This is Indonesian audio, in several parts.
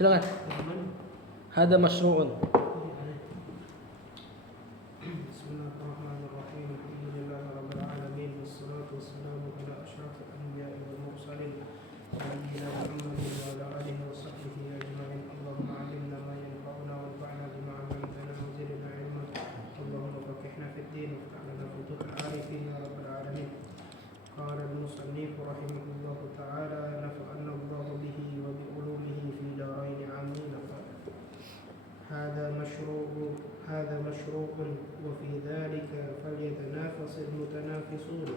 Silakan. Hada masyru'un. Bismillahirrahmanirrahim. Alhamdulillahirabbil alamin wassalatu wassalamu ala asyrafil anbiya'i wal mursalin nabiyyina Muhammadin wa ala alihi wa sahbihi ajma'in. Allahumma 'allimna ma yanfa'una wanfa'na bima 'allamtana wa zidna 'ilma. Allahumma faqihna fid din wa lana futuhal 'arifin ya rabbal alamin. Qala al-musannif rahimahullahu ta'ala nafa'ana Allah bihi wa bi ulumihi fi darain 'amin. هذا مشروع وفي ذلك فليتنافس المتنافسون.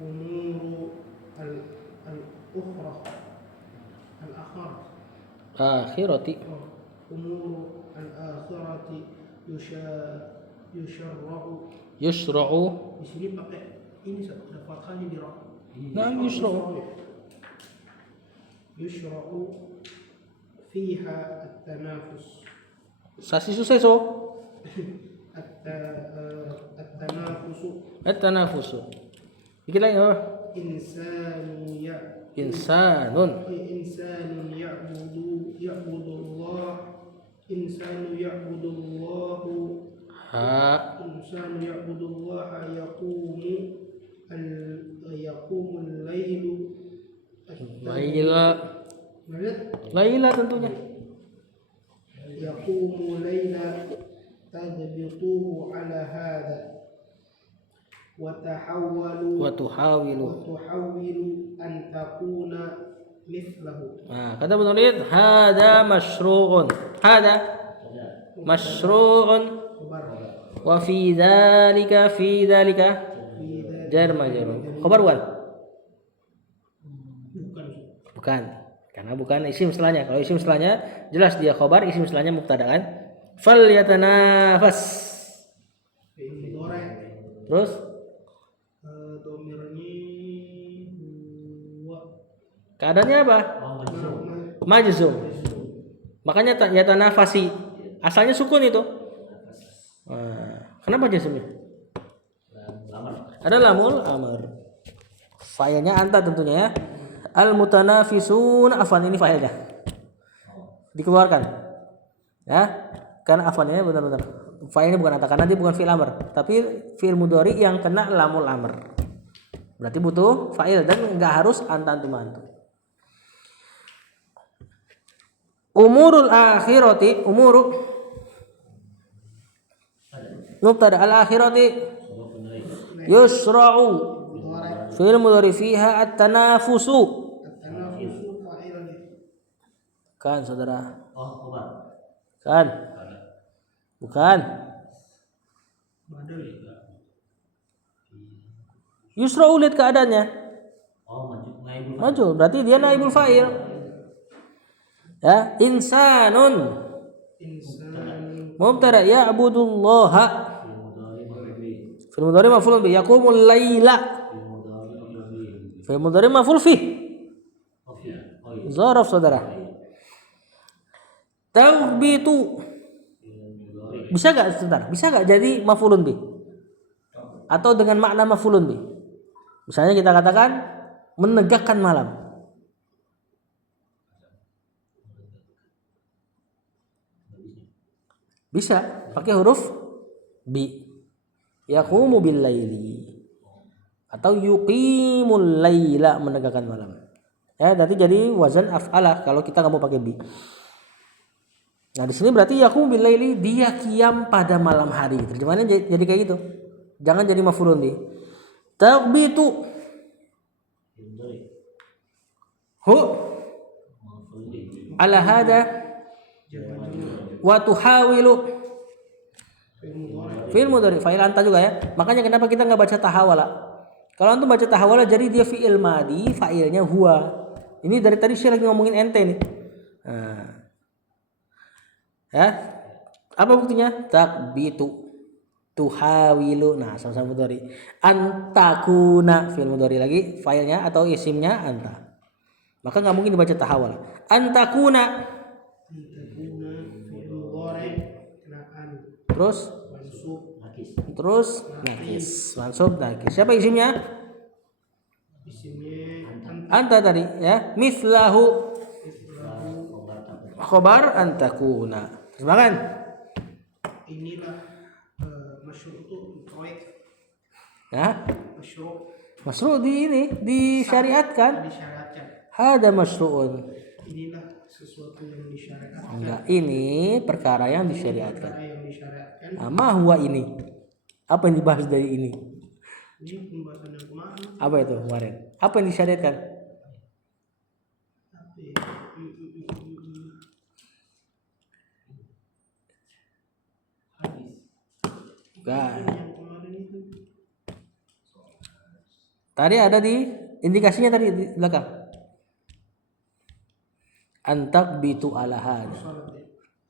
أمور آخرة أمور الآخرة يشرع. Di sini pakai ini ada fathahnya di ra. Nah, yusra. Yushra'u fiha at-tanafus. Sasi susah so. At-tanafusu. Dikit lagi apa? Insanun ya'budullah yaqumu al-lailu Laila tentunya. Yaqumu laila tadbituhu ala hadha wa tuhawilu an takuna mithlahu. Nah, kata penulis hada masyru'un. Hada masyru'un wa fi dzalika jar majrur. Khabar bukan? Bukan. Karena bukan isim setelahnya. Kalau isim setelahnya jelas dia khabar, isim setelahnya mubtada kan? Falyatanafas. Terus keadaannya apa? Majzum. Makanya yatanafasi. Asalnya sukun itu. Nah, kenapa jazmnya? Ada lamul amr. Fa'ilnya anta tentunya ya. Al-mutanafisun, afan ini fa'ilnya. Dikeluarkan. Ya. Karena afannya benar-benar fa'ilnya bukan anta karena dia bukan fi'il amr, tapi fi'il mudhari yang kena lamul amr. Berarti butuh fa'il dan enggak harus anta antum antum. Umurul akhirati, umuru mubtada al-akhirati yusra'u fi'il mudhari fiha at-tanafusu. Kan saudara? Kan? Bukan. Yusra'u lihat keadaannya. Maju, berarti dia naibul fa'il. Ya, insanun mubtada ya'budullaha fil mudhari maf'ulun bi yaqumul laila fil mudhari maf'ul fi zaraf saudara. Taghbitu bisa enggak sebentar? Bisa enggak jadi maf'ulun bi atau dengan makna maf'ulun bi? Misalnya kita katakan menegakkan malam. Bisa pakai huruf bi. Yaqumu bil laili atau yuqimul laila menegakkan malam. Ya, nanti jadi wazan af'ala kalau kita enggak mau pakai bi. Nah, di sini berarti yaqumu bil laili dia qiyam pada malam hari. Terjemahannya jadi kayak gitu. Jangan jadi maf'ulun bi. Taghbitu hu ala hada wa tuhawilu fi'il mudhari fa'il anta juga ya. Makanya kenapa kita enggak baca tahawala? Kalau antum baca tahawala jadi dia fi'il madi, fa'ilnya huwa. Ini dari tadi saya lagi ngomongin ente nih. Nah. Ya. Apa buktinya? Takbitu tuhawilu. Nah, sama-sama mudhari. Antakuna fi'il mudhari lagi, fa'ilnya atau isimnya anta. Maka enggak mungkin dibaca tahawala. Antakuna terus nakis mansub nakis. Siapa isimnya? Isimnya Anta tadi ya. Mislahu Khobar antakuna. Terjemahkan. Inilah masyru' itu proyek. Ya. Masyru' Masyru' disyariatkan. disyariatkan. Hada masyru'un. Inilah sesuatu yang disyariatkan. Enggak, ini perkara yang disyariatkan. Perkara yang disyariatkan. Ma huwa ini. Apa yang dibahas dari ini? Ini pembahasan yang kemarin. Apa itu kemarin? Apa yang disyariatkan? Bukan. Tadi ada di indikasinya tadi di belakang. Antak bitu ala hada.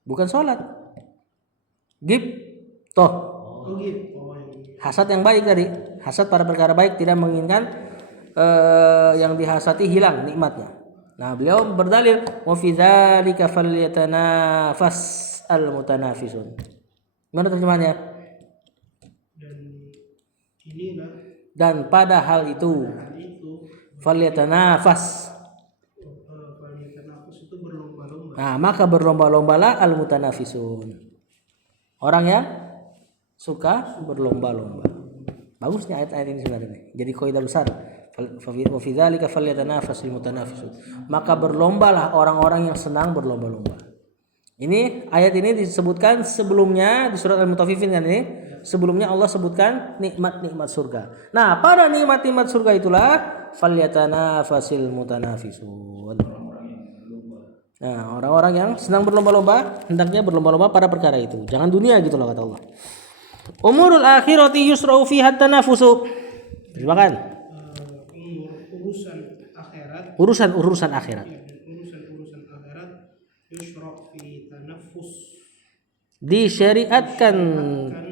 Bukan sholat. Gib toh. Hasad yang baik tadi. Hasad pada perkara baik, tidak menginginkan yang dihasati hilang nikmatnya. Nah, beliau berdalil wa fi dzalika falyatanafas al-mutanafisun. Mana terjemahannya? Dan pada hal itu falyatanafas. Itu berlomba-lomba. Nah, maka berlomba-lombalah al-mutanafisun. Orang yang suka berlomba-lomba. Bagusnya ayat-ayat ini sebenarnya. Jadi kaidah besar. Wa fi dzalika falyatanafasul mutanafisun. Maka berlombalah orang-orang yang senang berlomba-lomba. Ini ayat ini disebutkan sebelumnya di surat Al-Mutaffifin kan ini. Sebelumnya Allah sebutkan nikmat-nikmat surga. Nah, pada nikmat-nikmat surga itulah falyatanafasil mutanafisun. Nah, orang-orang yang senang berlomba-lomba hendaknya berlomba-lomba pada perkara itu. Jangan dunia gitu loh kata Allah. Umurul akhirati yusra'u fiha tanafusu. Silakan. Urusan akhirat. Urusan akhirat. Urusan akhirat yusra' fi tanafus. Disyariatkan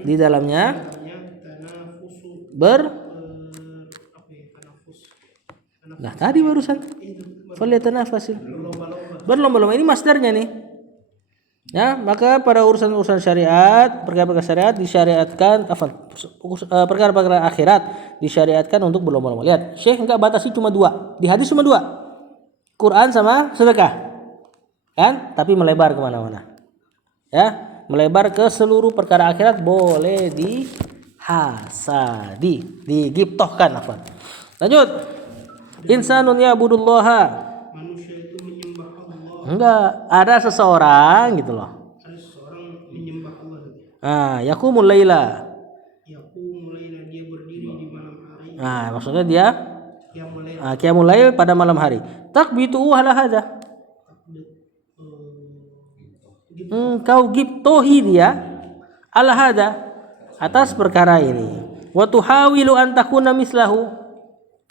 di dalamnya tanafusu tanafus. Nah, tadi barusan falyatanafasil. Berlomba-lomba ini masdarnya nih. Ya, maka pada urusan-urusan syariat, perkara-perkara syariat disyariatkan, perkara-perkara akhirat disyariatkan untuk berlomba-lomba. Lihat, Syekh enggak batasi cuma 2. Di hadis cuma 2. Quran sama sedekah. Kan? Tapi melebar kemana-mana. Ya, melebar ke seluruh perkara akhirat boleh dihasadi, digiptohkan afwan. Lanjut. Insanun ya'budullaha. Manusia itu menyembah Allah. Enggak, ada seseorang gitu loh. Ada seseorang menyembah Allah. Yaqumul laila. Yaqumul laila, dia berdiri di malam hari. Maksudnya dia qiyamul lail pada malam hari. Takbitu ala hada. Kau giptohi dia ala hada atas perkara ini. Wa tuhawilu an takuna mislahu.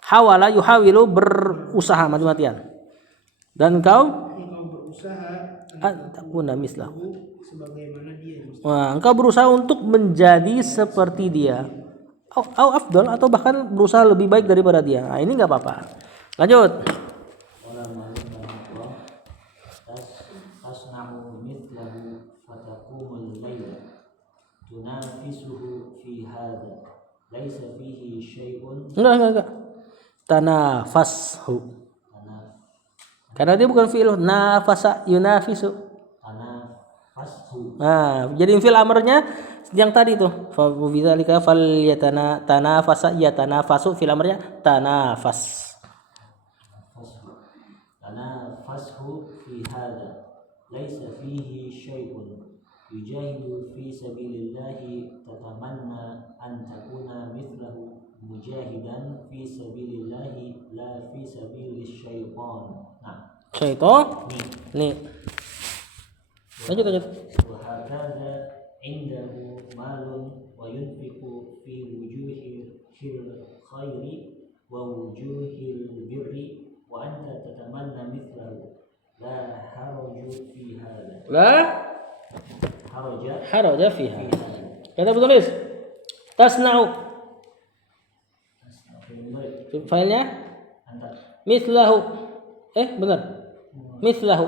Hawala yuhawilu, berusaha mati-matian. Dan engkau berusaha an takuna mislahu. Sebagaimana dia. Engkau berusaha untuk menjadi seperti dia. Au afdal, atau bahkan berusaha lebih baik daripada dia. Nah, ini enggak apa-apa. Lanjut. Tasna'u mithlahu fataqumul layla tunafisuhu fi hadha laisa fihi syai'un. Enggak. Tanafashu. Karena dia bukan fi'il nafasa yunafisu. Tanafashu. Jadi fi'il amarnya yang tadi tuh. Fa bidzalika tanafasa yatanafasu, fi'il amarnya tanafas. Tanafashu fi hadha laisa fihi syai'un yujahidu fi sabilillahi tatamanna an takuna mithlahu mujahidan fi sabilillahi la fi sabilis syaitan. Nah, Syaitan. Nih. Lanjut. Wa hakadha indahu malun wa yunfiqu fi wujuhil khairi wa wujuhil birri wa anta tatamanna mithlahu la haraju fi hadha. Haraja fiha. Kata bertulis tasna'u. Filenya mislahu. Benar. Mislahu.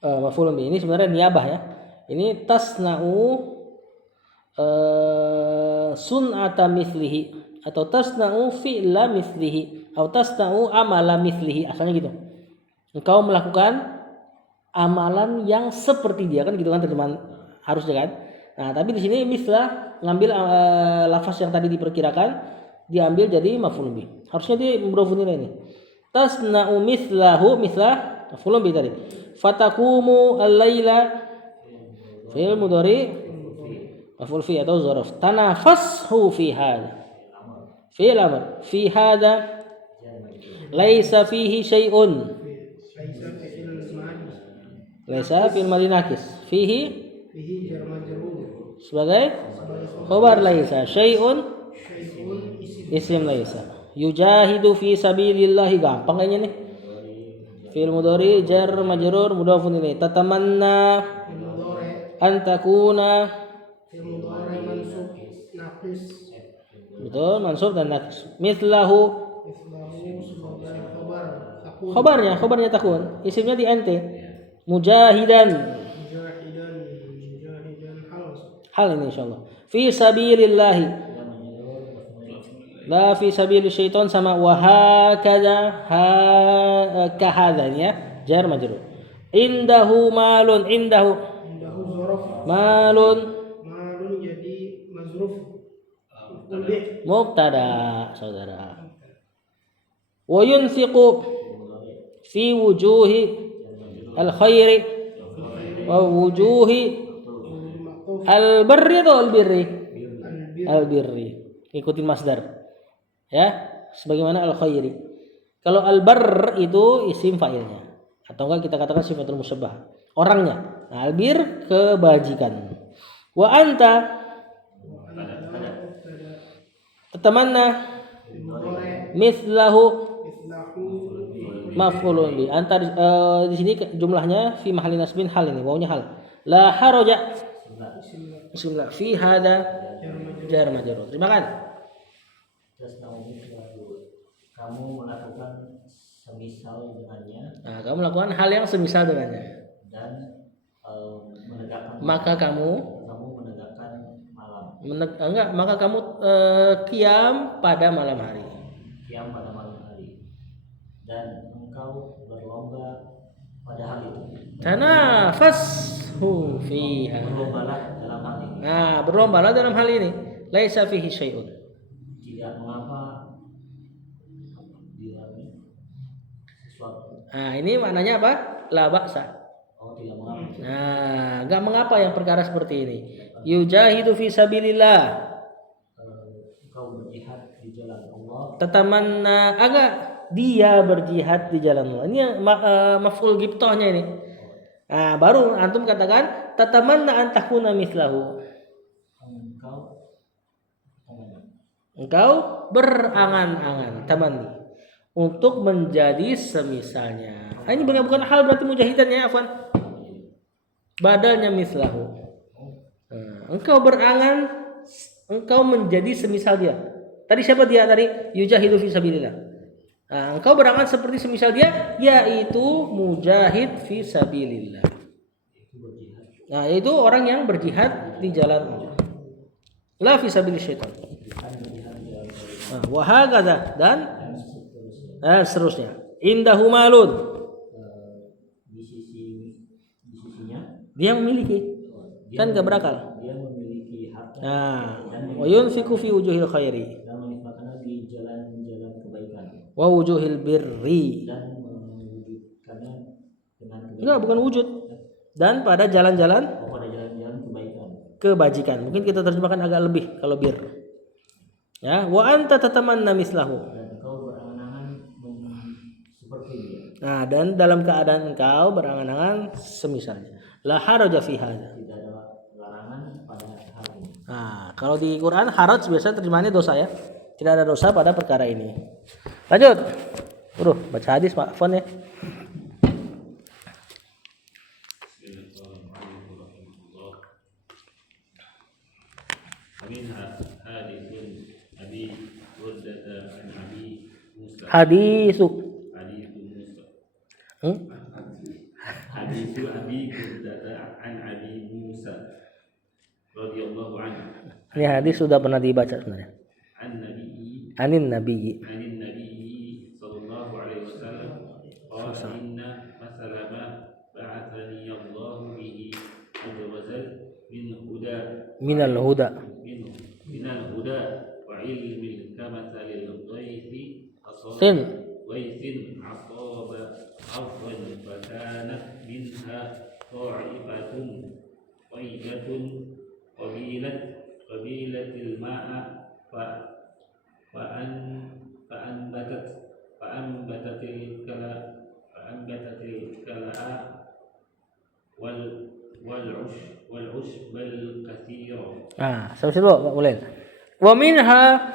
Maf'ulun bi. Ini sebenarnya niyabah ya. Ini tasna'u sun'ata mislihi, atau tasna'u fi'la mislihi, atau tasna'u amala mislihi. Asalnya gitu. Engkau melakukan amalan yang seperti dia, kan gitu kan terjemahan harusnya kan. Nah, tapi di sini mislah ngambil lafaz yang tadi diperkirakan diambil jadi maf'ul bih. Harusnya dia mudhofun ilaih ini. Tasna'u mislahu mislah maf'ul bih tadi. Fatakumu al-laila fi'il mudhari maf'ul fi atau dzaraf. Tanafashu fi hada. Fi'il amr. Fi hada laisa fihi syai'un. Laisa fi'il madhi nakis. Fihi sebagai khabar laisa, syai'un isim laisa. Yujahidu fi sabilillahi, gampang kayaknya nih. Fi'il mudhari jar majrur mudhafun ilaih. Tatamanna an takuna, betul, mansub dan naqis. Mithlahu khabarnya takun, isimnya di ente. Mujahidan hal ini insyaallah. Fi sabilillahi, la fi sabilis syaitan sama wa hakadha kahadha ya, jar majrur. Indahu malun, indahu malun jadi mazruf mubtada saudara. Wa yunfiqu fi wujuhi al-khairi wa wujuhi al-birri atau al-birri? Al-birri. Ikutin masdar. Ya, sebagaimana al-khairi. Kalau al-barr itu isim fa'ilnya. Atau enggak kita katakan sifatul musyabbah. Orangnya. Nah, al-bir kebajikan. Wa anta tatamanna mithlahu maf'ulun bi. Anta di sini jumlahnya fi mahalli nasbin hal ini, wawnya hal. La haraja bismillah fi hada jar majrur. Terima kasih. Kamu melakukan semisal dengannya. Nah, kamu melakukan hal yang semisal dengannya. Dan menegakkan. Maka kamu menegakkan malam. Maka kamu qiyam pada malam hari. Qiyam pada malam hari. Dan engkau berlomba pada hal itu. Tanafashu fiha. Berlombalah dalam hal ini. Nah, berlombalah dalam hal ini. Laisa fihi syai'un. Tidak mengapa sesuatu. Nah, ini maknanya apa? La ba'sa. Oh, tidak mengapa. Nah, enggak mengapa yang perkara seperti ini. Yujahidu fi sabilillah. Engkau berjihad di jalan Allah. Tatamanna, agak dia berjihad di jalan Allah. Ini maf'ul ghibtahnya ini. Nah, baru antum katakan tatamanna an takuna mithlahu. Engkau berangan-angan tamanni untuk menjadi semisalnya. Nah, ini bukan hal berarti mujahidan ya, afwan. Badalnya mislahu. Nah, engkau berangan, engkau menjadi semisal dia. Tadi siapa dia tadi? Yujahidu fi sabilillah. Nah, engkau berangan seperti semisal dia, yaitu mujahid fi sabilillah. Nah, itu orang yang berjihad di jalan Allah. La fi sabilis syaitan. Nah, wa hakadha dan seterusnya. Indahu malun. Di sisinya dia memiliki, kan gak berakal. Dia memiliki harta. Nah, wa yunfiqu fi wujuhil khairi. Dan menginfakkannya di jalan-jalan kebaikan. Wa wujuhil birri. Dan mewujudkannya dengan kebaikan. Enggak, bukan wujud. Dan pada jalan-jalan pada jalan-jalan kebaikan. Kebajikan. Mungkin kita terjemahkan agak lebih kalau bir. Ya, wa anta tatamanna mislahu. Dan engkau berangan-angan seperti dia. Nah, dan dalam keadaan engkau berangan-angan semisalnya. La haraja fi hadza. Tidak ada larangan pada hal ini. Nah, kalau di Quran haraj biasa terjemahannya dosa ya. Tidak ada dosa pada perkara ini. Lanjut. Baca hadis Pak Fon ya. Hadisu Abi Burdata an Abi Musa radhiyallahu anhu. Ini hadis sudah pernah dibaca sebenarnya. Anin Nabi sallallahu alaihi wasallam qala inna minal huda. من الهدى وعلم كمثل الغيث Sin. غيث أصاب أرضا فكانت منها طائفة طيبة قبيلة الماء فأنبتت الكلاء والعشب الكثير. Sampai situ Pak Ulil. Wa minha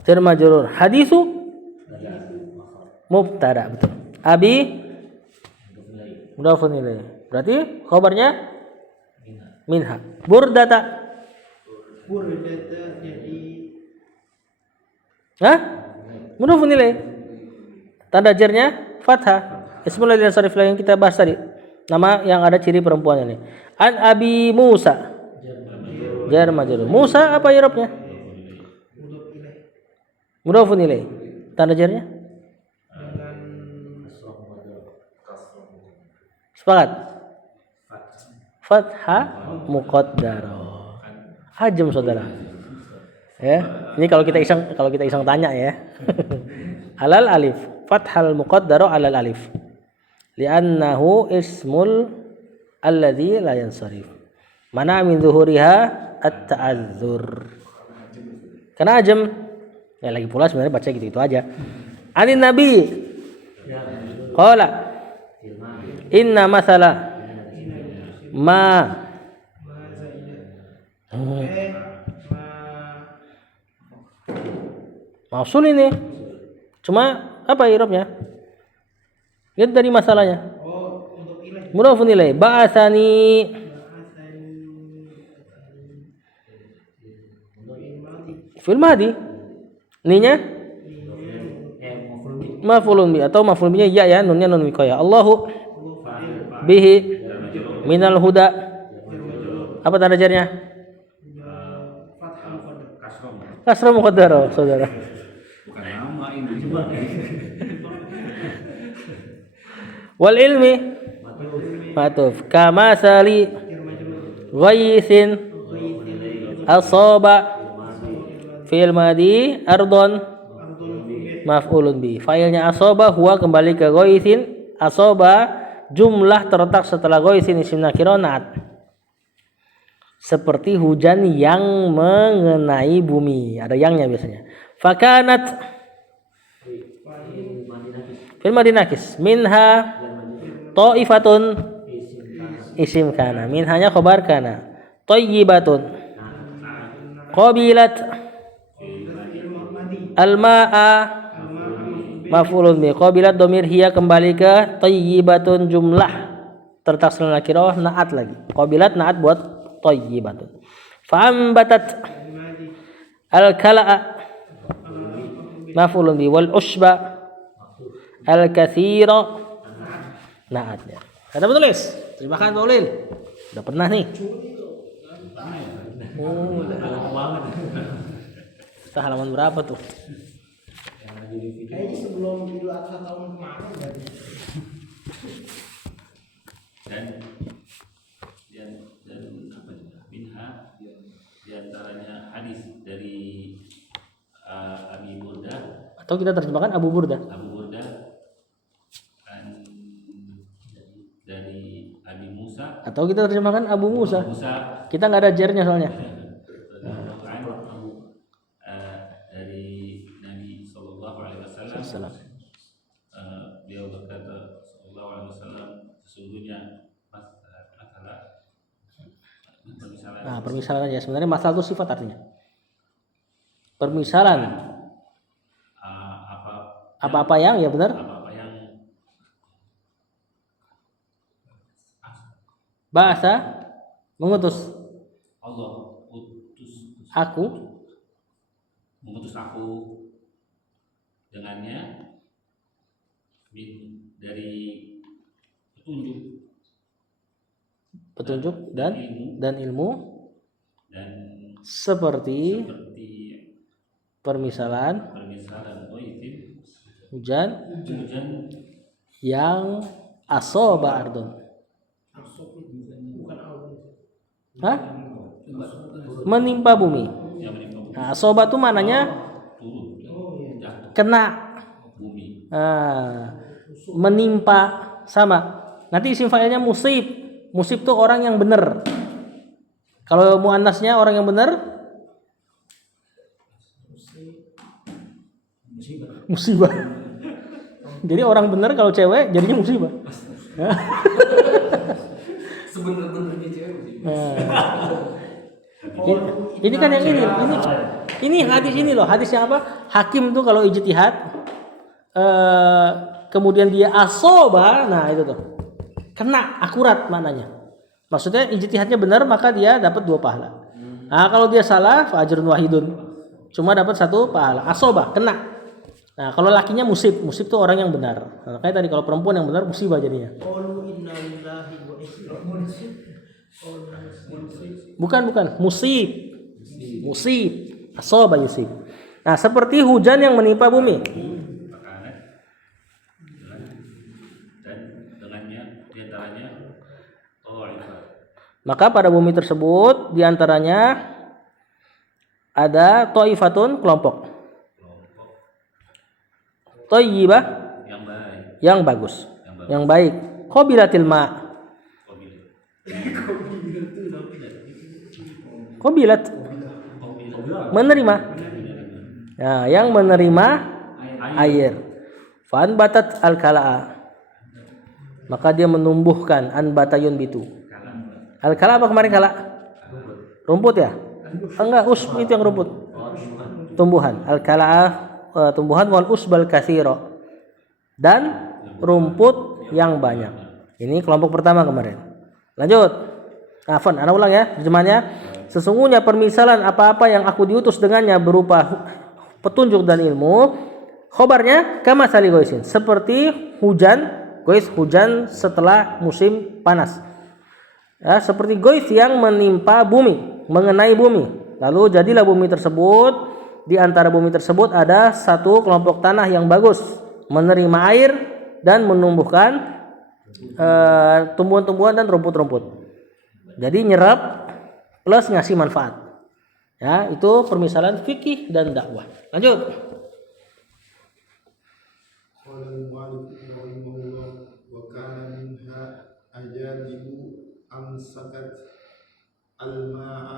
jar majrur. Hadisu mubtada, betul. Abi mudhafun ilaih. Berarti khabarnya minha. Burdata. Burdata jadi Mudhafun ilaih. Tanda jarnya fathah. Ismul ladzi sarif yang kita bahas tadi. Nama yang ada ciri perempuannya nih. An Abi Musa. Jar majrur. Musa apa i'rabnya? Mudhafun ilaih. Tanda jarnya? Sepakat? Fathah muqaddarah. Hajem saudara. Ya, ini kalau kita iseng tanya ya. Alal alif. Fathal muqaddarah alal alif. Li'annahu ismul alladzi la yansarif. Mana min zuhuriha at-ta'azzur. Karena ajem. Ya lagi pula sebenarnya baca gitu-gitu aja. Anin Nabi qala inna masala mausul ini. Cuma apa i'rabnya? Lihat dari masalahnya. untuk ilaih. Mudhafun ilaih. Ba'atsani fil madi. Ninya maf'ulun bi atau maf'ulun binya ya nunnya nun wiqayah. Allahu bihi minal huda. Apa tanda jarnya? Kasrah muqaddarah, saudara. Bukan nama ini juga. Wal ilmi matuf kama sali ghaisin asaba fi'il madi ardon maf'ulun bi. Fa'ilnya asaba huwa kembali ke ghaisin. Asaba jumlah terletak setelah ghaisin isim nakirah naat. Seperti hujan yang mengenai bumi. Ada yangnya biasanya. Fakanat fi'il madi nakis minha ta'ifatun isim kana. Minhanya khabar kana. Thayyibatun qabilat al-ma'a maf'ulun bi. Qabilat dhamir hiya kembali ke thayyibatun jumlah terletak setelah nakirah naat lagi. Qabilat naat buat thayyibatun. Fa'ambatat al-kala'a maf'ulun bi wal ushba al-katsira naatnya. Kata penulis, terima kasih Pak Ulil. Udah pernah nih. Kita halaman berapa tuh? Kayaknya sebelum Idul Adha tahun kemarin berarti. dan apa juga minha di antaranya hadis dari Abi Burda Atau kita terjemahkan Abu Burda. dan dari Abi Musa Atau kita terjemahkan Abu Musa. Kita nggak ada jarnya soalnya. dari Nabi Sallallahu Alaihi Wasallam. Beliau berkata Sallallahu Alaihi Wasallam, sesungguhnya masalah permisalan. Nah, permisalan aja. Sebenarnya masalah itu sifat artinya. Permisalan. Apa-apa yang ya benar. Apa-apa yang Bahasa mengutus Allah mengutus aku dengannya dari petunjuk dan ilmu dan seperti permisalan hujan yang asoba ardun. Bukan Hah? Menimpa bumi. Yang menimpa bumi. Nah, asoba itu mananya Turun. Jatuh. kena. Bumi. Menimpa sama. Nanti isim fa'ilnya musib. Musib tuh orang yang benar. Kalau muannasnya orang yang benar musibah. Jadi orang benar kalau cewek jadinya musibah. Sebener-benernya cewek sih. Ini kan yang ini hadis ini loh, hadis yang apa? Hakim tuh kalau ijtihad kemudian dia asoba, nah itu tuh kena akurat maknanya. Maksudnya ijtihadnya benar maka dia dapat 2 pahala. Nah kalau dia salah fa ajrun wahidun, cuma dapat 1 pahala. Asoba kena. Nah kalau lakinya musib tuh orang yang benar. Nah, kayak tadi kalau perempuan yang benar musibah jadinya. Bukan musib asoba yusib. Nah seperti hujan yang menimpa bumi. Makanan. Dan dengannya diantaranya Maka pada bumi tersebut diantaranya ada toifatun kelompok. Toyibah yang baik. yang bagus, yang baik. Qabilatil ma. Qabilat menerima. Nah, yang menerima air. Fan batat al-kala'a. Maka dia menumbuhkan anbatayun bitu. Al-kala apa kemarin kala? Rumput ya? Enggak, usb itu yang rumput. Tumbuhan. Al-kala'a tumbuhan wal usbal katsira. Dan rumput yang banyak. Ini kelompok pertama kemarin. Lanjut. Afan, ana ulang ya terjemahannya. Sesungguhnya permisalan apa-apa yang aku diutus dengannya berupa petunjuk dan ilmu, khobarnya kama sali goisin, seperti hujan, gois hujan setelah musim panas. Ya, seperti gois yang menimpa bumi, mengenai bumi. Lalu jadilah bumi tersebut, di antara bumi tersebut ada satu kelompok tanah yang bagus, menerima air dan menumbuhkan tumbuhan-tumbuhan dan rumput-rumput. Jadi nyerap plus ngasih manfaat. Ya, itu permisalan fikih dan dakwah. Lanjut. قال المؤلف رحمه الله وكان منها أجانب أمسكت الماء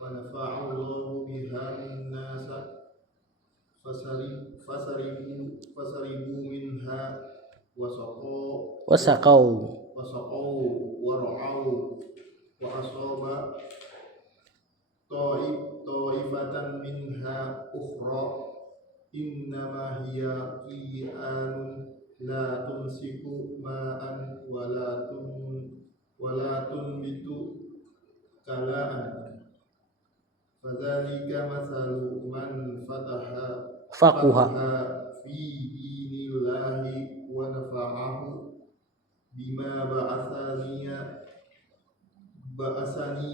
فنفع الله بها الناس فشربوا منها Wasaqau. ورعوا وأصاب طائفة منها أخرى إنما هي قيآن لا تمسك ماء ولا تنبت كلاء فذلك مثل من Faquha. في دين الله ونفعه بما بعثني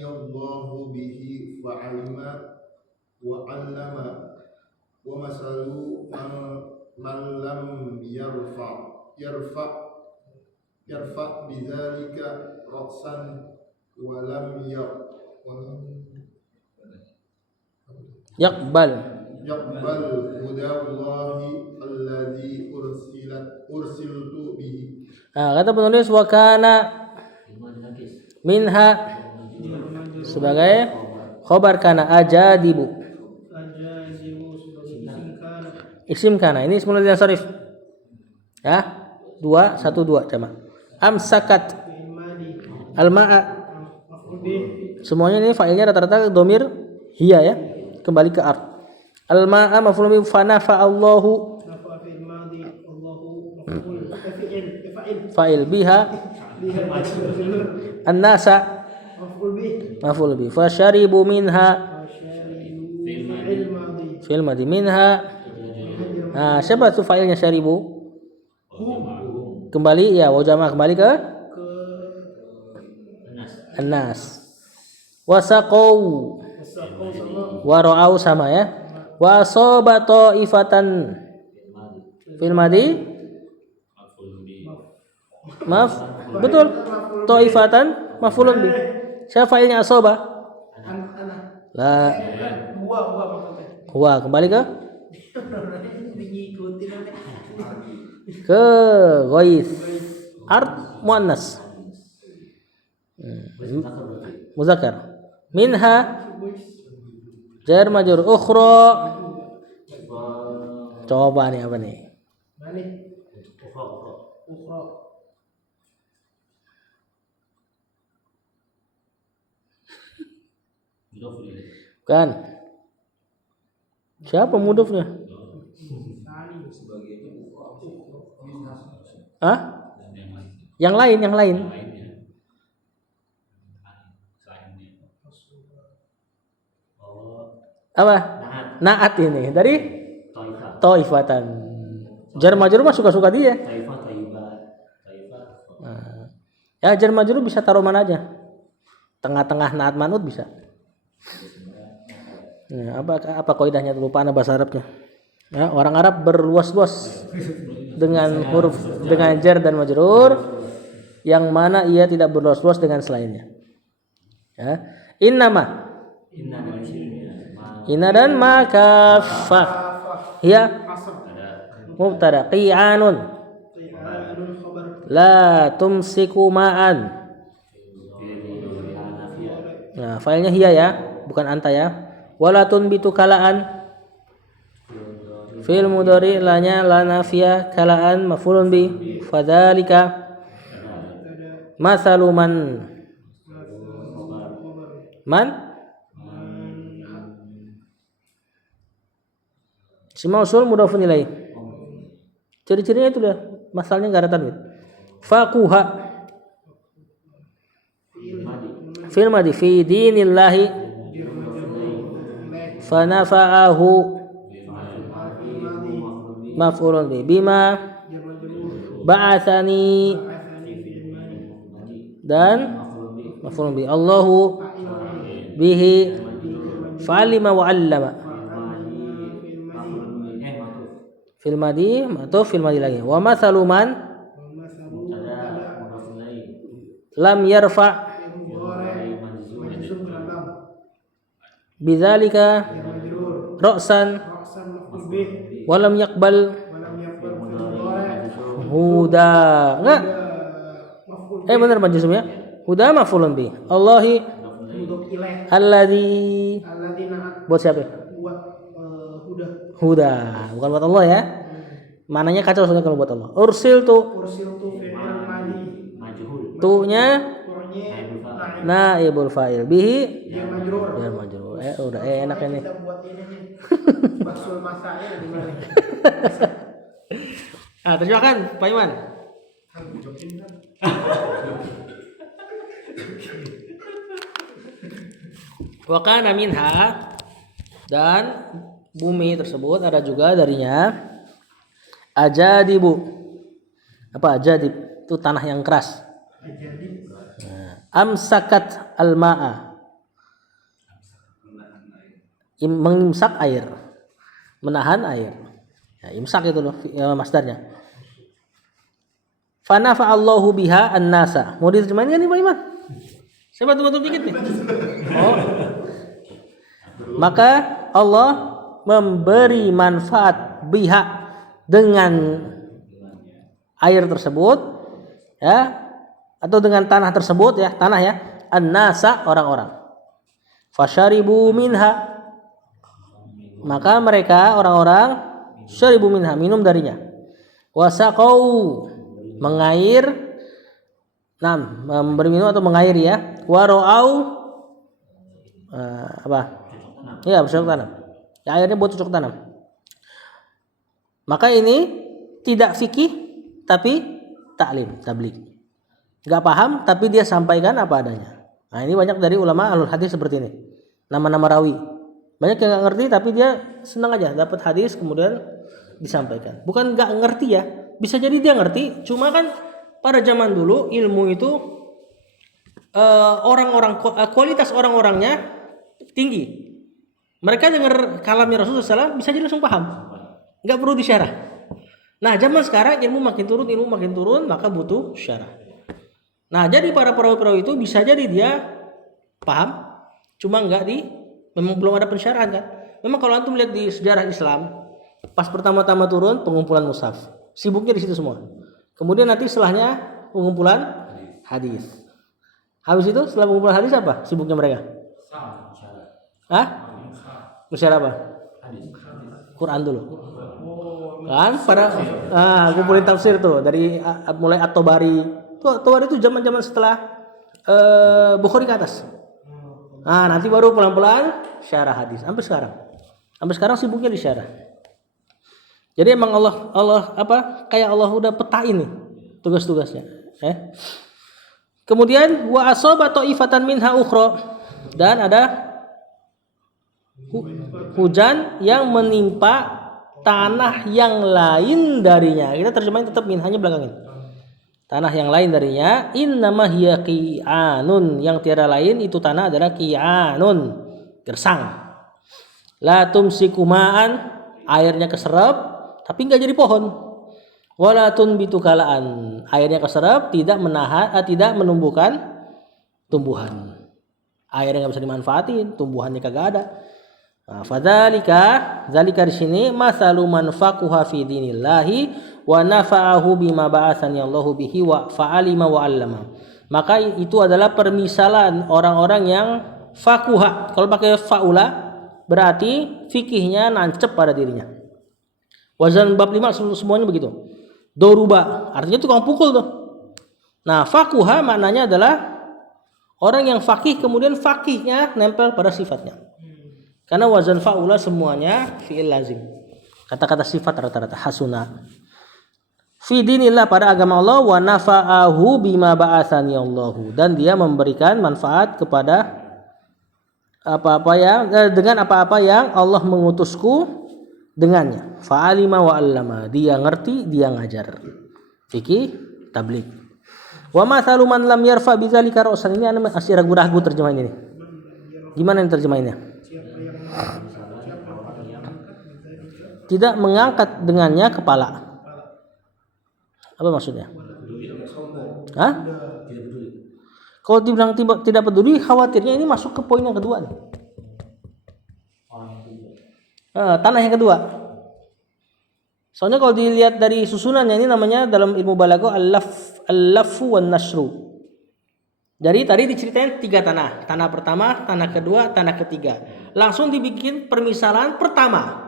الله به فعلم وعلم ومثل من لم يرفع بذلك رأسا ولم Yaqbal. يقبل هدى الله الذي أرسلت به. Nah, kata penulis wakana minha sebagai khobar kana ajadibu. Isim kana ini ismul dzat sharif. Ya, 2 1 2 jama'. Amsakat al-ma'a. Semuanya ini fa'ilnya rata-rata dhamir hiya ya, kembali ke art. Al-ma'a maf'ul bihi fanafa Allahu fa'il biha an-nasa maf'ul bihi fasyaribu minha fil madi minha. Nah, siapa tuh fa'ilnya syaribu? Kembali ya, wa jama' kembali ke an-nas. Wasaqau wa ra'au sama ya. Wa asaba ta'ifatan fil madi. Maaf, betul. Ta'ifatan maf'ulun bih. Siapa fa'ilnya asoba? Ana. La Buah maksudnya. huwa. Kembali ke Ngikutin nanti. ke ghaith. Art muannas. Muzakkar. Minha jar majrur ukhra. Coba nih apa nih? Mana? Ukhra. Kan? Siapa mudofnya? Hah? Yang lain. lainnya selainnya. Apa? Naat ini dari Taifatan. Jar majrur mah suka-suka dia. Nah, ya jar majrur bisa taruh mana aja. Tengah-tengah naat manut bisa. Nah, apa kaidahnya lupa ana bahasa Arabnya. Ya, orang Arab berluas-luas dengan huruf dengan jar dan majrur yang mana ia tidak berluas-luas dengan selainnya. Ya. Innama inna dan ma kafah ya mubtada qi'anun la tumsiku ma'an. Nah, filenya hiya ya, bukan anta ya. Wala tunbitu kalaan. Fi'il mudhari lanya la nafiya kalaan maf'ulun bi. Fadzalika masalu man Isma usul mudhafun ilaih. Ciri-cirinya itu dah, masalahnya enggak ada tanwin. Faquha fil madi fi dinillahi fanafa'ahu maf'ulun bi bima ba'atsani dan maf'ulun bi Allahu bihi fa'alima wa 'allama. Fil madi atau fil madi lagi. Wa mathalu man lam yarfa bidzalika ra'san wa lam yaqbal huda. Enggak? Benar majzum ya. Huda maf'ulun bi. Allahi alladzi buat siapa? Huda, bukan buat Allah ya. Mananya kacau soalnya kalau buat Allah. Ursil tu fi'il madi. Tu-nya naibul fa'il. Bihi jar majrur. Udah enak ini. Kita buat ini nih. Basul masanya di mana? Terjemahkan Pak Iman. Wa kana minha dan bumi tersebut ada juga darinya ajadibu. Apa ajadib? Itu tanah yang keras. Amsakat al-ma'a. Mengimsak air. Menahan air. Ya, imsak itu loh masdarnya. Fanafa'allahu biha an-nasa. Mau diterjemahin kan nih Pak Iman? Saya bantu dikit nih. Oh. Maka Allah memberi manfaat biha dengan air tersebut ya, atau dengan tanah tersebut ya, tanah ya, an-nasa orang-orang. Fasyaribu minha. Maka mereka orang-orang syaribu minha, minum darinya. Wasaqau mengair, memberi minum atau mengairi ya. Wara'au apa? Ya, bercocok tanam. Ya, airnya buat cocok tanam. Maka ini tidak fikih tapi taklim, tabligh. Enggak paham tapi dia sampaikan apa adanya. Nah, ini banyak dari ulama ahlul hadis seperti ini. Nama-nama rawi. Banyak yang enggak ngerti tapi dia senang aja dapat hadis kemudian disampaikan. Bukan enggak ngerti ya. Bisa jadi dia ngerti, cuma kan pada zaman dulu ilmu itu kualitas orang-orangnya tinggi. Mereka dengar kalamnya Rasulullah SAW bisa jadi langsung paham, nggak perlu disyarah. Nah zaman sekarang ilmu makin turun, maka butuh syarah. Nah, jadi para perawi-perawi itu bisa jadi dia paham, cuma memang belum ada pensyarahan kan. Memang kalau antum lihat di sejarah Islam, pas pertama-tama turun pengumpulan mushaf, sibuknya di situ semua. Kemudian nanti setelahnya pengumpulan hadis. Habis itu setelah pengumpulan hadis apa sibuknya mereka? Hah? Musyarah apa? Quran dulu. Kan pada kumpulin tafsir tuh dari mulai At-Tabari. At-Tabari itu zaman-zaman setelah Bukhari ke atas. Nah, nanti baru pelan-pelan syarah hadis sampai sekarang. Sampai sekarang sibuknya di syarah. Jadi emang Allah kayak Allah udah petain nih tugas-tugasnya. Kemudian wa asaba ta'ifatan minha ukhra, dan ada hujan yang menimpa tanah yang lain darinya. Kita terjemahin tetap minhanya belakangin. Tanah yang lain darinya, innama hiya qi'anun, yang tiada lain itu tanah adalah qi'anun, gersang. La tumsiku ma'an, airnya keserap tapi enggak jadi pohon. Wala tunbitu kalaan, airnya keserap tidak menumbuhkan tumbuhan. Airnya enggak bisa dimanfaatin, tumbuhannya kagak ada. Nah, zalika di sini masalu man faquha fi dinillahi wa nafa'ahu bima ba'atsani Allahu bihi wa fa'alima wa 'allama. Maka itu adalah permisalan orang-orang yang faquha. Kalau pakai faula berarti fikihnya nancep pada dirinya. Wazan bab 5 semuanya begitu. Doruba artinya tukang pukul tuh. Nah, faquha maknanya adalah orang yang fakih kemudian fakihnya nempel pada sifatnya. Karena wazan faula semuanya fi'il lazim. Kata-kata sifat rata-rata hasuna. Fi dinillah, pada agama Allah, wa nafa'ahu bima ba'atsani Allahu, dan dia memberikan manfaat kepada dengan apa-apa yang Allah mengutusku dengannya. Fa'alima wa 'allama, dia ngerti, dia ngajar. Fikih tabligh. Wa mathalu man lam yarfa bidzalika ra'san, ini ana masih ragu-ragu terjemahan ini. Gimana yang terjemahinnya? Tidak mengangkat dengannya kepala. Apa maksudnya? Hah? Kalau dibilang tidak peduli, khawatirnya ini masuk ke poin yang kedua nih. Tanah yang kedua. Soalnya kalau dilihat dari susunannya, ini namanya dalam ilmu balaghah al-lafu wan nasru. Jadi tadi diceritain 3 tanah. Tanah pertama, tanah kedua, tanah ketiga. Langsung dibikin permisalan pertama.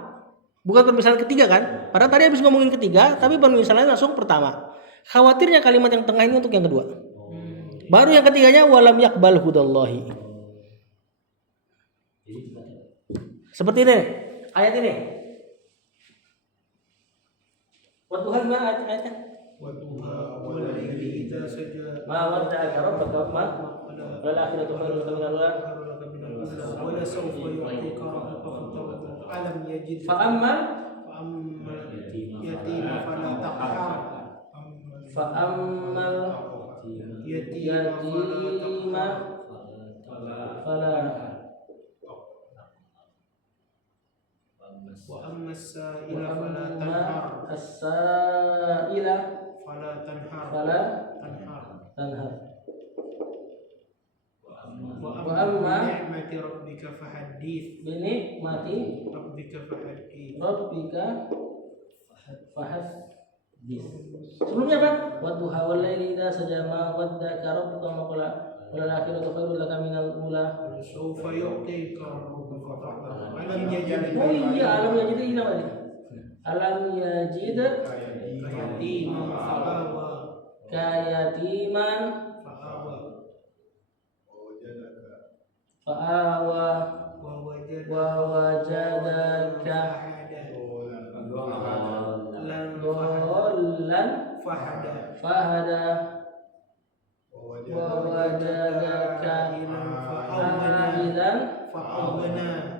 Bukan permisalan ketiga kan? Padahal tadi habis ngomongin ketiga, tapi permisalan langsung pertama. Khawatirnya kalimat yang tengah ini untuk yang kedua. Baru yang ketiganya walam yaqbal hudallahi. Seperti ini ayat ini. Wa Tuhan mana ayatnya? Wa duha wal laili idza saja Ma wadda'aka rabbuka ma wal akhiratu khairun laka minal ula wa la sawfa yu'tika rabbuka fatarda alam yajid fa amma yatima fala taqhar fa ammal yatima fala wa amma as-sa'ila fala tanhar as-sa'ila fala tanhar tanhar wa amma ni'mati rabbika fahaddith binikmati rabbika fahaddith sebelumnya apa? Wadduha wal laili idza saja ma waddaka rabbuka ma qala wal akhiratu khairul laka minal ula sawfa yu'tika rabbuka fatarda alam yajid alam yajid ini apa nih? Alam yajid kayatiman fa'awa wa wajadaka dhallan fahada wa wajadaka a'ilan fa'awna.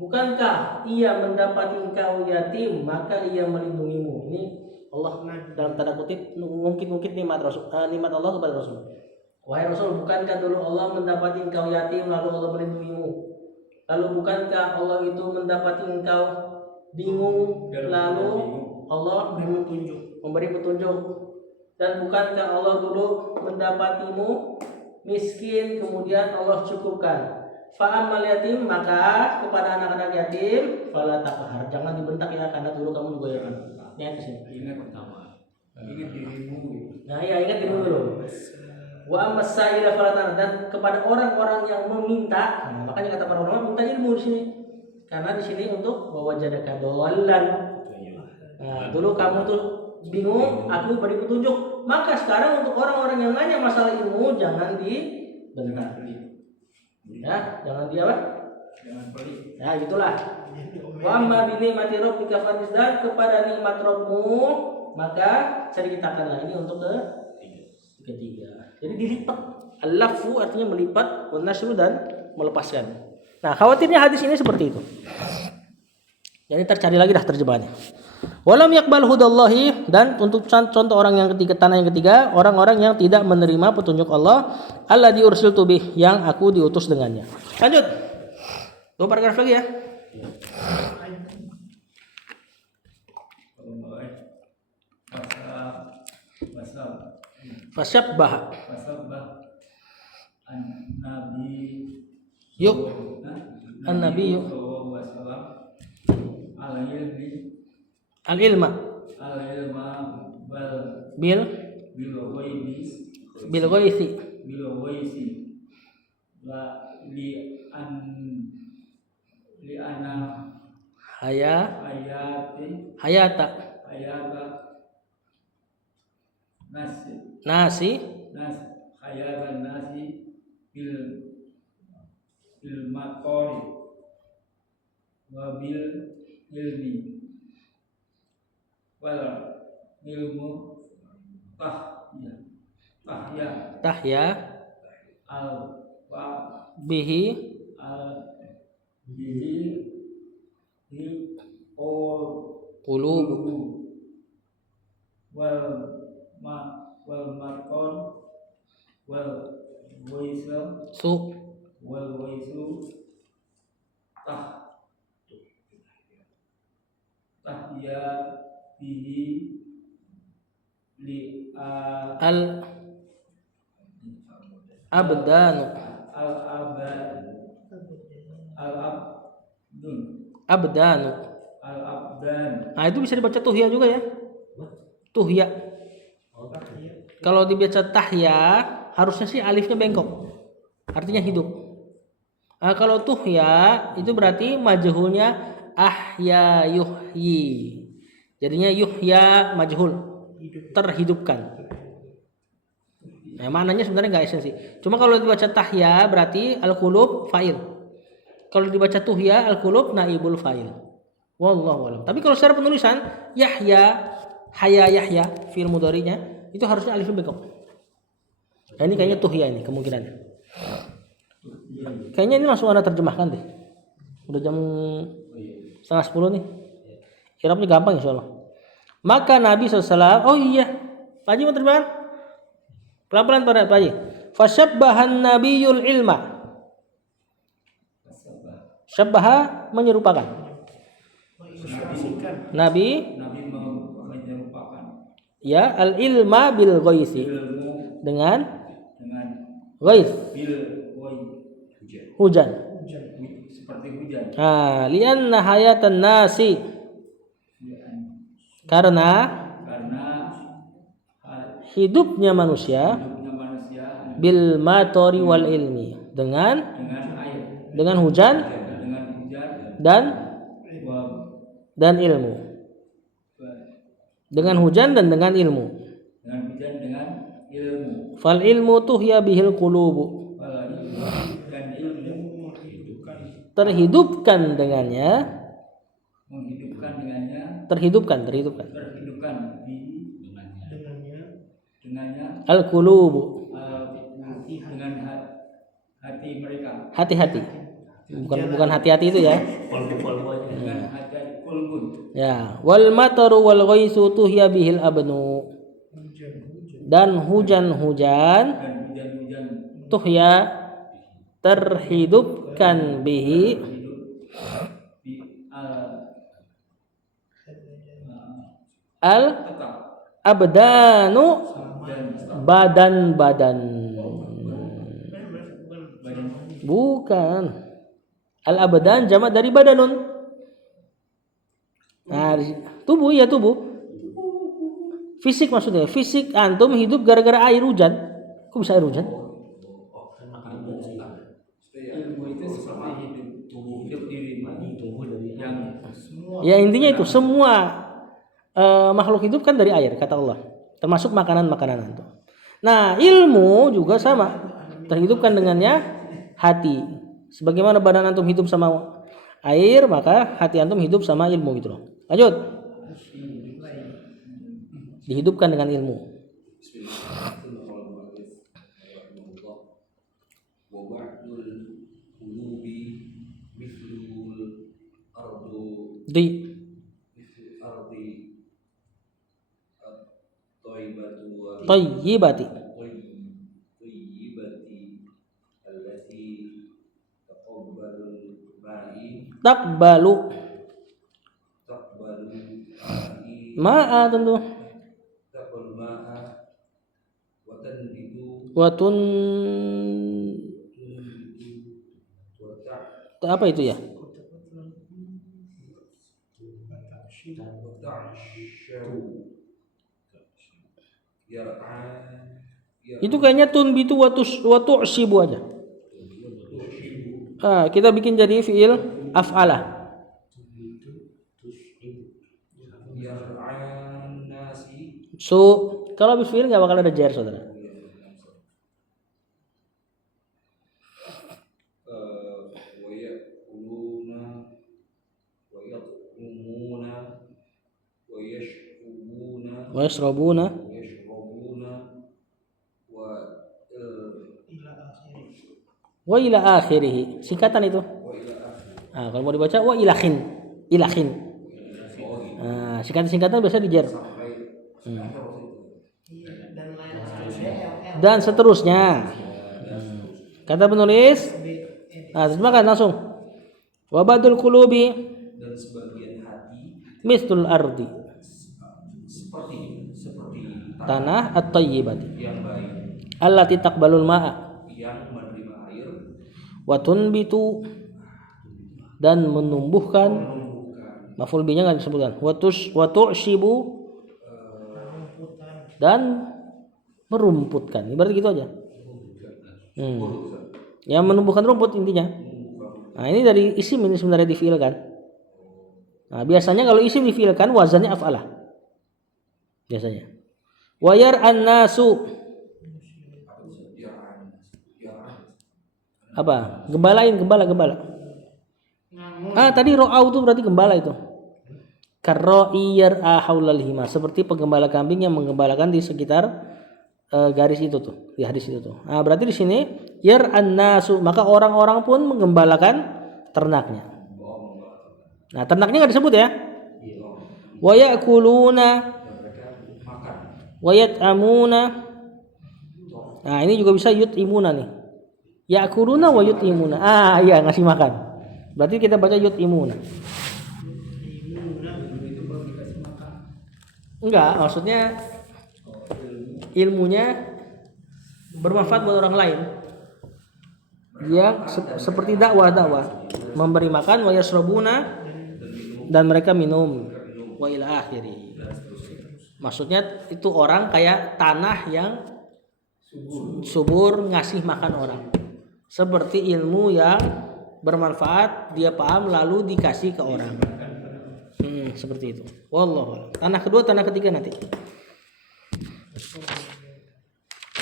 Bukankah ia mendapati engkau yatim maka ia melindungimu? Ini Allah dalam tanda kutip ngungkit-ngungkit nikmat Allah kepada Rasul. Wahai Rasul, bukankah dulu Allah mendapati engkau yatim lalu Allah melindungimu? Lalu bukankah Allah itu mendapati engkau bingung lalu Allah beri petunjuk? memberi petunjuk. Dan bukankah Allah dulu mendapatimu miskin kemudian Allah cukupkan. Fa'amal yatim, maka kepada anak-anak yatim fala taqhar, jangan dibentak ya, karena dulu kamu juga ya kan. Ingat di sini. Ingat pertama. Ingat dirimu. Nah, ya ingat dulu. Wa amsaila fala tanhar, dan kepada orang-orang yang meminta. Nah, makanya kata para ulama minta ilmu di sini. Karena di sini untuk wajadaka dhallan. Nah, dulu kamu tuh bingung, aku beri petunjuk. Maka sekarang untuk orang-orang yang nanya masalah ilmu jangan dibentak. Ya, jangan dia apa? Jangan pelit. Ya, itulah. Wa amma bi ni'mati rabbika fadhis, dan kepada nikmat Rabbmu maka ceritakanlah. Ini untuk ketiga. Jadi dilipat. Al-lafu artinya melipat, wan nasru dan melepaskan. Nah, khawatirnya hadis ini seperti itu. Jadi tercari lagi dah terjemahannya. Walam yakbal hudallahi, dan untuk contoh orang yang ketiga, tanah yang ketiga, orang-orang yang tidak menerima petunjuk Allah, alladzi ursiltu bih, yang aku diutus dengannya. Lanjut. 2 paragraf lagi ya. Fasyabbah. An-Nabi Yuk. An-Nabi yuk. Al-ilma. Bil ghaisi. Hayata. Nasi. Hayatan nasi bil maqori wa bil ilmi wal ilmu tahya al wa Bihi. al bihi Qulub. wal marqon wal waisu tahya bihi li Al abdanu. Abdanu. Nah, itu bisa dibaca tuhya juga ya. Tuhya. Kalau dibaca tahya harusnya sih alifnya bengkok. Artinya hidup. Nah, kalau tuhya itu berarti majhulnya ahya yuhyi. Jadinya yuhya majhul, terhidupkan. Nah, maknanya sebenarnya enggak esensi. Cuma kalau dibaca tahya berarti al-qulub fa'il. Kalau dibaca tuhya al-qulub naibul fa'il. Wallahu a'lam. Tapi kalau secara penulisan Yahya, Yahya fi'il mudhari'nya itu harusnya alifnya bengkok. Nah, ini kayaknya tuhya ini kemungkinannya. Kayaknya ini langsung Anda terjemahkan deh. Udah jam 9:30 nih. Irabnya gampang insyaallah. Maka Nabi SAW, oh iya, Pak Haji mau terjemahan? Pelan-pelan Pak Haji. Fasyabbahan nabiyul ilma. Syabbaha menyerupakan. Nabi menyerupakan ya al-ilma bil ghaisi. ilmu Dengan dengan ghais. Hujan. Seperti hujan. Nah, lianna hayatan nasi. Karena hidupnya manusia bil matori wal ilmi, dengan air, hujan dan ilmu. Dengan hujan dan dengan ilmu. Fal ilmu tuhya bihil qulubu. Dan ilmu terhidupkan dengannya. Terhidupkan dengannya al-qulubu. dengan hati mereka. Hati-hati. Bukan hati-hati itu ya. Dengan hati kulbun. Ya, wal mataru wal ghaisu tuhya bihil abnu. Dan hujan-hujan tuhya terhidupkan bihi al abdanu badan-badan. Bukan. Al-abdan jamak dari badanun. Nah, tubuh ya tubuh. Fisik maksudnya. Fisik antum hidup gara-gara air hujan. Kok bisa air hujan? Ilmu itu seperti hidup diri yang semua. Ya intinya itu semua makhluk hidup kan dari air kata Allah. Termasuk makanan-makanan antum. Nah, ilmu juga sama. Terhidupkan dengannya hati. Sebagaimana badan antum hidup sama air, maka hati antum hidup sama ilmu gitu loh. Lanjut. Dihidupkan dengan ilmu. Di Tayyibati. Takbalu. Ma'a tentu. Watun apa itu ya? Itu kayaknya tunbitu watu'sibu aja. Kita bikin jadi fiil af'ala. Kalau habis fiil nggak bakal ada jar, saudara. Wa yashrabuna wa ila akhirih. Singkatan itu. Kalau mau dibaca wa ilakhin. Singkatan-singkatan biasa di jar. Dan seterusnya. Kata penulis. Terjemahkan langsung. Wa badul qulubi Dan sebagian hati mislul ardi. Seperti Tanah at-tayyibati. yang baik Allati taqbalul ma'a. yang menerima air Wa tunbitu dan menumbuhkan. Maf'ul bihi-nya enggak disebutkan. Wa tu'shibu dan merumputkan. Berarti gitu aja. Yang menumbuhkan rumput intinya. Nah, ini dari isim ini sebenarnya difiilkan. Nah, biasanya kalau isim difiilkan wazannya af'alah. Biasanya. Wa yar'an nasu. Apa? Gembala. Tadi ro'au itu berarti gembala itu. Karra'i yar'a haulal hima, seperti penggembala kambing yang menggembalakan di sekitar garis itu tuh, di hadis itu tuh. Berarti di sini yar'an nasu, maka orang-orang pun menggembalakan ternaknya. Nah, ternaknya enggak disebut ya. Wa ya'kuluna wa yat'amuna. Nah, ini juga bisa yut'imuna nih. Ya'kuluna wa yut'imuna. Iya, ngasih makan. Berarti kita baca yut'imuna. Enggak, maksudnya ilmunya bermanfaat buat orang lain. Dia seperti dakwah, memberi makan wa yasrabuna dan mereka minum wa ila akhiri. Maksudnya itu orang kayak tanah yang subur ngasih makan orang. Seperti ilmu yang bermanfaat dia paham lalu dikasih ke orang. Seperti itu. Wallahu a'lam. Tanah kedua, tanah ketiga nanti.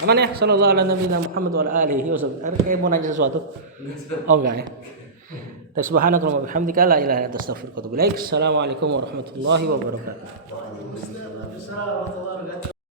Aman ya? Sallallahu ala nabiyina Muhammad wa ala alihi wasallam. Kayak mau nanya sesuatu? Oh enggak ya. Subhanakallahumma wa bihamdika la ilaha illa anta astaghfiruka wa atubu ilaik. Assalamualaikum warahmatullahi wabarakatuh.